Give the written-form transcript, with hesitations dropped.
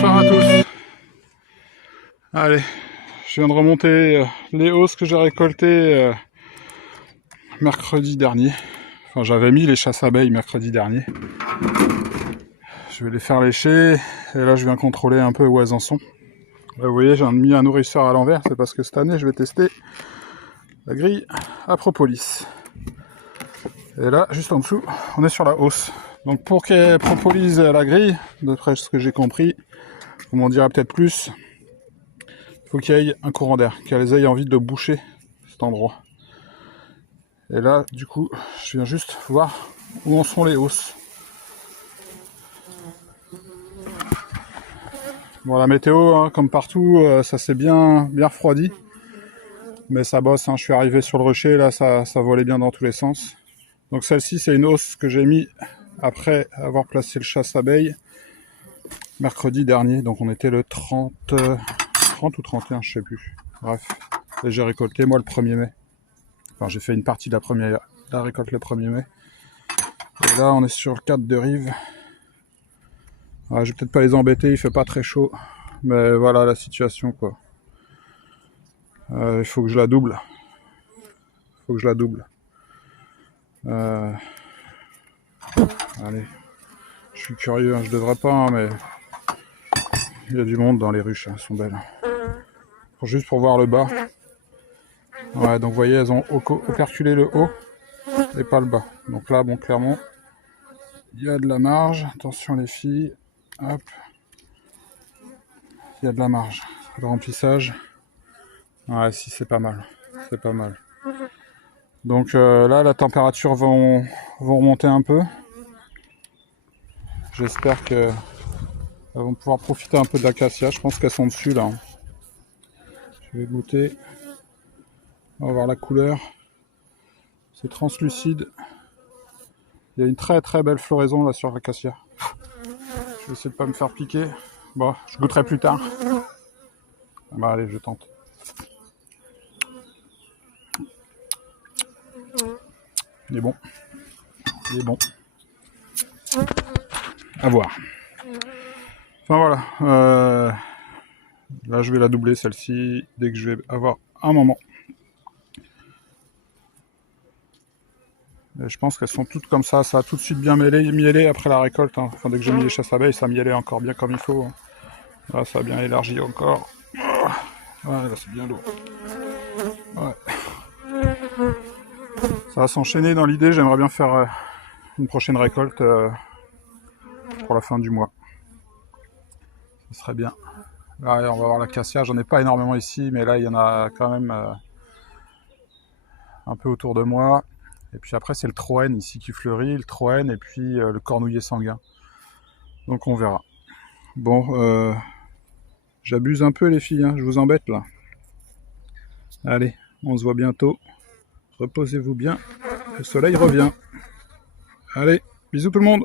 Bonsoir à tous. Allez, je viens de remonter les hausses que j'ai récoltées mercredi dernier. Enfin, j'avais mis les chasses abeilles mercredi dernier. Je vais les faire lécher. Et là, je viens contrôler un peu où elles en sont. Là, vous voyez, j'ai mis un nourrisseur à l'envers. C'est parce que cette année, je vais tester la grille à propolis. Et là, juste en dessous, on est sur la hausse. Donc pour qu'elle propolise la grille, d'après ce que j'ai compris, vous m'en direz peut-être plus, il faut qu'il y ait un courant d'air, qu'elles aient envie de boucher cet endroit. Et là, du coup, je viens juste voir où en sont les hausses. Bon, la météo, hein, comme partout, ça s'est bien refroidi. Mais ça bosse, hein. Je suis arrivé sur le rocher, là, ça volait bien dans tous les sens. Donc celle-ci, c'est une hausse que j'ai mis après avoir placé le chasse-abeille mercredi dernier. Donc on était le 30 ou 31, je sais plus. Bref, et j'ai récolté, moi, le 1er mai. Enfin, j'ai fait une partie de la récolte le 1er mai. Et là, on est sur le cadre de rive. Ouais, je vais peut-être pas les embêter, il fait pas très chaud. Mais voilà la situation, quoi. Il faut que je la double. Allez. Je suis curieux, hein, je devrais pas, hein, mais il y a du monde dans les ruches, hein, elles sont belles. Juste pour voir le bas. Ouais, donc vous voyez, elles ont operculé le haut et pas le bas. Donc là, bon, clairement, il y a de la marge. Attention les filles. Hop. Il y a de la marge. Le remplissage. Ouais, si, c'est pas mal. C'est pas mal. Donc là, la température vont remonter un peu. J'espère qu'elles vont pouvoir profiter un peu de l'acacia. Je pense qu'elles sont dessus là. Je vais goûter. On va voir la couleur. C'est translucide. Il y a une très très belle floraison là sur l'acacia. Je vais essayer de pas me faire piquer. Bon, je goûterai plus tard. Bah allez, je tente. Il est bon. Il est bon. À voir. Enfin voilà. Là, je vais la doubler celle-ci dès que je vais avoir un moment. Et je pense qu'elles sont toutes comme ça. Ça a tout de suite bien mielé après la récolte. Hein. Enfin, dès que j'ai mis les chasses abeilles, ça mielait encore bien comme il faut. Hein. Là, ça a bien élargi encore. Ouais, là, c'est bien lourd. Ouais. Ça va s'enchaîner dans l'idée. J'aimerais bien faire une prochaine récolte pour la fin du mois. Ce serait bien. Là, on va voir l'acacia. J'en ai pas énormément ici, mais là, il y en a quand même un peu autour de moi. Et puis après, c'est le troène ici qui fleurit, le troène et puis le cornouiller sanguin. Donc on verra. Bon, j'abuse un peu les filles, hein, je vous embête là. Allez, on se voit bientôt. Reposez-vous bien. Le soleil revient. Allez, bisous tout le monde.